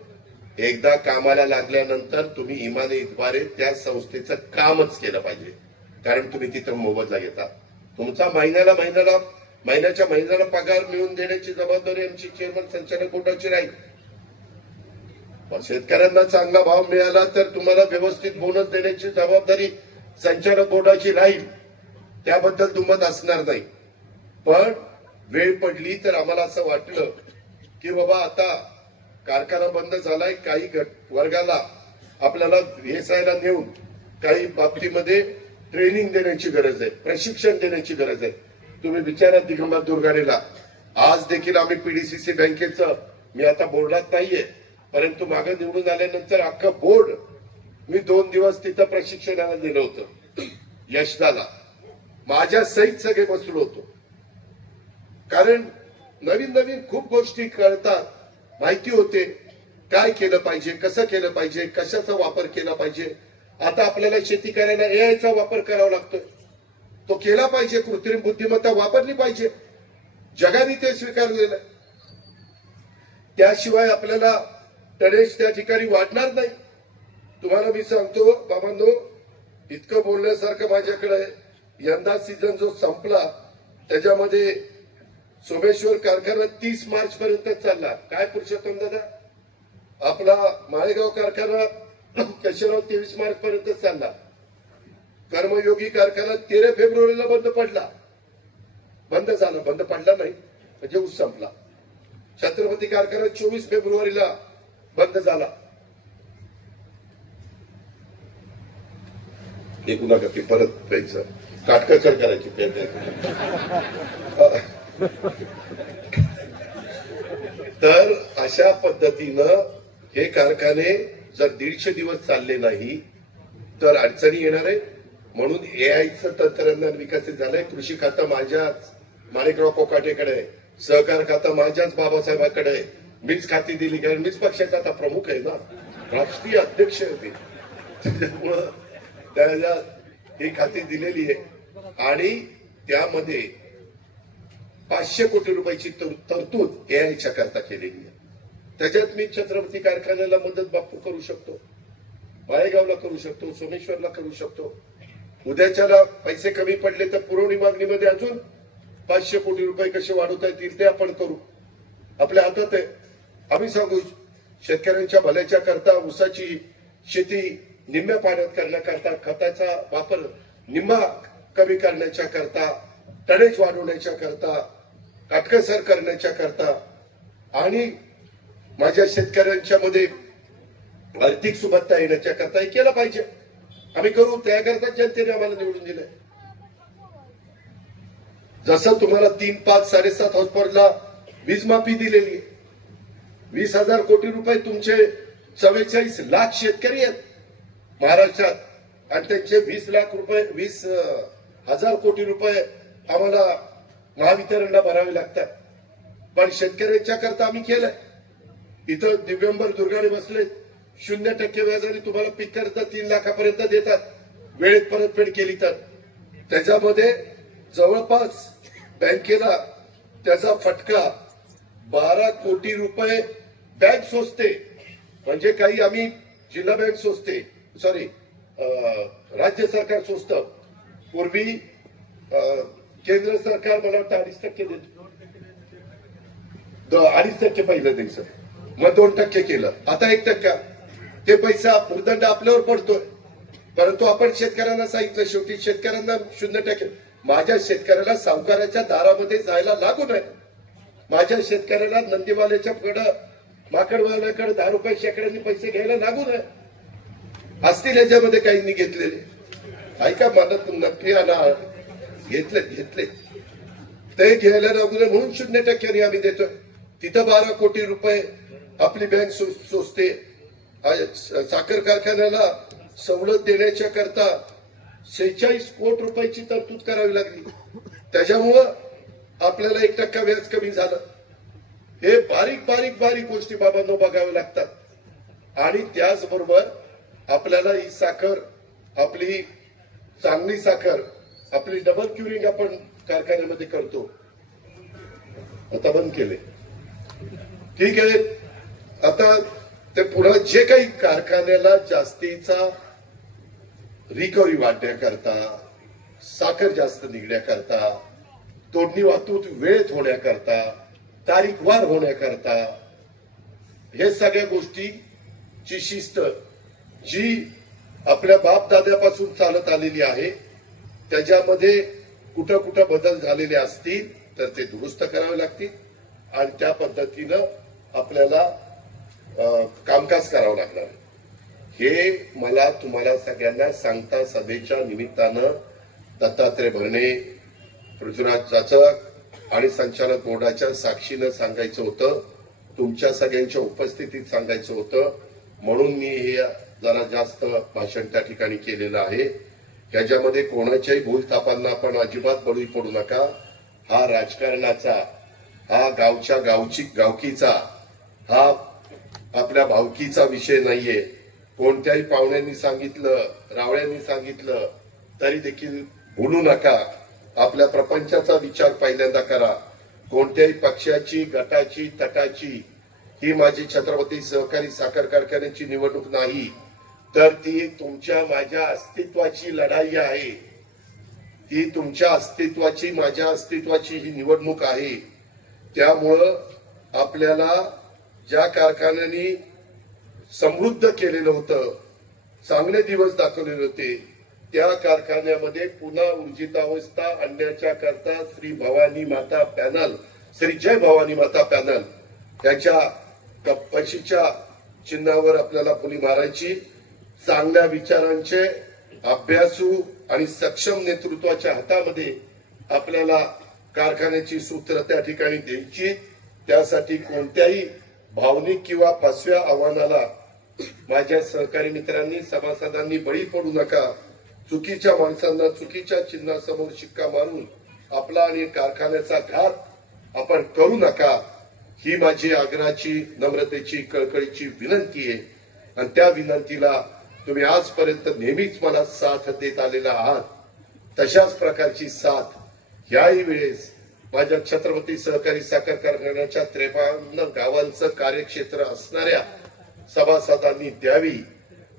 एकदा कामाला लागल्यानंतर तुम्ही इमानीद्वारे त्या संस्थेचं कामच केलं पाहिजे. कारण तुम्ही तिथं मोबदला घेता. तुमचा महिन्याच्या महिन्याला पगार मिळवून देण्याची जबाबदारी आमची चेअरमन संचालक बोर्डाची राहील. शेतकऱ्यांना चांगला भाव मिळाला तर तुम्हाला व्यवस्थित बोनस देण्याची जबाबदारी संचालक बोर्डाची राहील. त्याबद्दल दुमत असणार नाही. पण वेळ पडली तर आम्हाला असं वाटलं की बाबा आता कारखाना बंद झालाय, काही वर्गाला आपल्याला भेसायला नेऊन काही बाबतीमध्ये ट्रेनिंग देण्याची गरज आहे, प्रशिक्षण देण्याची गरज आहे. तुम्ही विचारा दिगंबर दुर्गाडेला, आज देखील आम्ही पीडीसीसी बँकेचं, मी आता बोर्डात नाहीये परंतु मागे निवडून आल्यानंतर अख्खं बोर्ड मी 2 दिवस तिथं प्रशिक्षणाला दिलं होतं यशदाला. माझ्या सहित सगळे बसलो होतो. कारण नवीन नवीन खूप गोष्टी कळतात, माहिती होते काय केलं पाहिजे, कसं केलं पाहिजे, कशाचा वापर केला पाहिजे. आता आपल्याला शेती करायला एआयचा वापर करावा लागतोय. तो केला पाहिजे. कृत्रिम बुद्धिमत्ता वापरली पाहिजे. जगाने ते स्वीकारलेलं आहे. त्याशिवाय आपल्याला टनेज त्या ठिकाणी वाढणार नाही. तुम्हाला मी सांगतो बाबांनो, इतकं बोलण्यासारखं माझ्याकडे आहे. यंदा सीझन जो संपला त्याच्यामध्ये सोमेश्वर कारखाना 30 मार्च पर्यंत चालला. काय पुरुषोत्तम दादा, आपला माळेगाव कारखाना केशवराव 23 मार्च पर्यंत चालला. कर्मयोगी कारखाना 13 फेब्रुवारीला बंद पडला. बंद झाला, बंद पडला नाही म्हणजे ऊस संपला. छत्रपती कारखाना 24 फेब्रुवारीला बंद झाला. एक नका की परत प्यायचं, काटकसर करायची तर अशा पद्धतीनं हे कारखाने जर 150 दिवस चालले नाही तर अडचणी येणार आहे. म्हणून एआयचं तंत्रज्ञान विकसित झालंय. कृषी खातं माझ्याच माणिकराव कोकाटेकडे आहे, सहकार खातं माझ्याच बाबासाहेबांकडे आहे. मीच खाती दिली कारण मीच पक्षाचा आता प्रमुख आहे ना, राष्ट्रीय अध्यक्ष होते. त्यामुळं त्याला ही खाती दिलेली आहे आणि त्यामध्ये 500 कोटी रुपयाची तरतूद एआयच्या करता केलेली आहे. त्याच्यात मी छत्रपती कारखान्याला मदत बापू करू शकतो, माळेगावला करू शकतो, सोमेश्वरला करू शकतो. उद्याच्याला पैसे कमी पडले तर पुरवणी मागणीमध्ये अजून 500 कोटी रुपये कसे वाढवता येतील ते आपण करू. आपल्या हातात आहे. आम्ही सांगू शेतकऱ्यांच्या भल्याच्या करता ऊसाची शेती निम्म्या पाण्यात करण्याकरता, खताचा वापर निम्मा कमी करण्याच्या करता, टनेज वाढवण्याच्या करता, काटकसर करण्याच्या करता आणि माझ्या शेतकऱ्यांच्या मध्ये आर्थिक सुबत्ता येण्याच्या करता हे केलं पाहिजे. आम्ही करू. त्याकरता जनतेने आम्हाला निवडून दिलंय. जसं तुम्हाला 3, 5, 7.5 हॉर्स पॉवरला वीज माफी दिलेली आहे. 20,000 कोटी रुपये तुमचे 44 लाख शेतकरी आहेत महाराष्ट्रात आणि त्यांचे 20,000 कोटी रुपये आम्हाला महावितरणला भरावे लागतात. पण शेतकऱ्यांच्या करता आम्ही केलंय. इथं दिव्यांबर दुर्गाने बसलेत. 0% व्याजाने तुम्हाला पीक कर्ज 3 लाखापर्यंत देतात वेळेत परतफेड केली तर. त्याच्यामध्ये जवळपास बँकेला त्याचा फटका 12 कोटी रुपये बँक सोसते. म्हणजे काही आम्ही जिल्हा बँक सोसते, सॉरी राज्य सरकार सोसतं. पूर्वी केंद्र सरकार मला वाटतं 2.5% देतो, 2.5% पहिलं द्यायचं, मग 2% केलं, आता 1%. ते पैसा भूर्दंड आपल्यावर पडतोय. परंतु आपण शेतकऱ्यांना सांगितलं शेवटी शेतकऱ्यांना 0%. माझ्या शेतकऱ्याला सावकाराच्या दारामध्ये जायला लागू नये. माझ्या शेतकऱ्याला नंदीवाल्याच्या माकडवाल्याकडे 10 रुपये शेकड्यांनी पैसे घ्यायला लागू नये. असतील याच्यामध्ये काहींनी घेतलेले, ऐका मला नक्की घेतले ते घ्यायला लागू नये म्हणून 0%नी आम्ही देतोय. तिथं 12 कोटी रुपये आपली बँक सोसते. साखर कारखान्याला सवलत देण्याच्या करता 46 कोटी रुपयाची तरतूद करावी लागली. त्याच्यामुळं आपल्याला 1% व्याज कमी झालं. हे बारीक गोष्टी बाबांनो बघाव्या लागतात. आणि त्याचबरोबर आपल्याला ही साखर, आपली चांगली साखर, आपली डबल क्युरिंग आपण कारखान्यामध्ये करतो. आता बंद केले, ठीक आहे. आता ते पुढे जे काही कारखान्याला जास्तीचा रिकव्हरी वाढण्याकरता, साखर जास्त निघण्याकरता, तोडणी वाहतूक वेळेत होण्याकरता, तारीखवार होण्याकरता, हे सगळ्या गोष्टीची शिस्त जी आपल्या बापदाद्यापासून चालत आलेली आहे त्याच्यामध्ये कुठं कुठं बदल झालेले असतील तर ते दुरुस्त करावे लागतील आणि त्या पद्धतीनं आपल्याला कामकाज करावं लागणार. हे मला तुम्हाला सगळ्यांना सांगता सभेच्या निमित्तानं दत्तात्रय भरणे, पृथ्वीराज जाचक आणि संचालक बोर्डाच्या साक्षीनं सांगायचं होतं. तुमच्या सगळ्यांच्या उपस्थितीत सांगायचं होतं म्हणून मी हे जरा जास्त भाषण त्या ठिकाणी केलेलं आहे. याच्यामध्ये कोणाच्याही भूलथापांना आपण अजिबात बळी पडू नका. हा राजकारणाचा, हा गावकीचा, हा आपल्या भावकीचा विषय नाहीये. कोणत्याही पाहुण्यांनी सांगितलं, रावळ्यांनी सांगितलं तरी देखील भूलू नका. आपल्या प्रपंचाचा विचार पहिल्यांदा करा. कोणत्याही पक्षाची, गटाची, तटाची ही माझी छत्रपती सहकारी साखर कारखान्याची निवडणूक नाही, तर ती तुमच्या माझ्या अस्तित्वाची लढाई आहे. ती तुमच्या अस्तित्वाची, माझ्या अस्तित्वाची ही निवडणूक आहे. त्यामुळं आपल्याला ज्या कारखान्यांनी समृद्ध केलेलं होतं, चांगले दिवस दाखवलेले होते, त्या कारखान्यामध्ये पुन्हा ऊर्जितावस्था आणण्याच्या करता श्री भवानी माता पॅनल, श्री जय भवानी माता पॅनल याच्या कपाशीच्या चिन्हावर आपल्याला फुली मारायची. चांगल्या विचारांचे अभ्यासू आणि सक्षम नेतृत्वाच्या हातामध्ये आपल्याला कारखान्याची सूत्र त्या ठिकाणी द्यायची. त्यासाठी कोणत्याही भावनिक किंवा फसव्या आव्हानाला माझ्या सहकारी मित्रांनी, सभासदांनी बळी पडू नका. चुकीच्या माणसांना चुकीच्या चिन्हासमोर शिक्का मारून आपला आणि कारखान्याचा घात आपण करू नका. ही माझी आग्रहाची, नम्रतेची, कळकळीची विनंती आहे. आणि त्या विनंतीला तुम्ही आजपर्यंत नेहमीच मला साथ देत आलेला आहात. तशाच प्रकारची साथ याही वेळेस माझ्या छत्रपती सहकारी साखर कारखान्याच्या 53 गावांचं कार्यक्षेत्र असणाऱ्या सभासदांनी द्यावी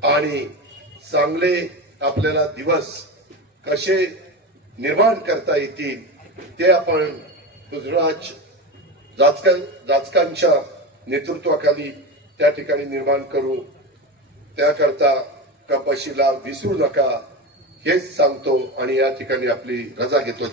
आणि चांगले आपल्याला दिवस कसे निर्माण करता येतील ते आपण पृथ्वीराज जाचकांच्या नेतृत्वाखाली त्या ठिकाणी निर्माण करू. त्याकरता कपाशीला विसरू नका हेच सांगतो आणि या ठिकाणी आपली रजा घेतो.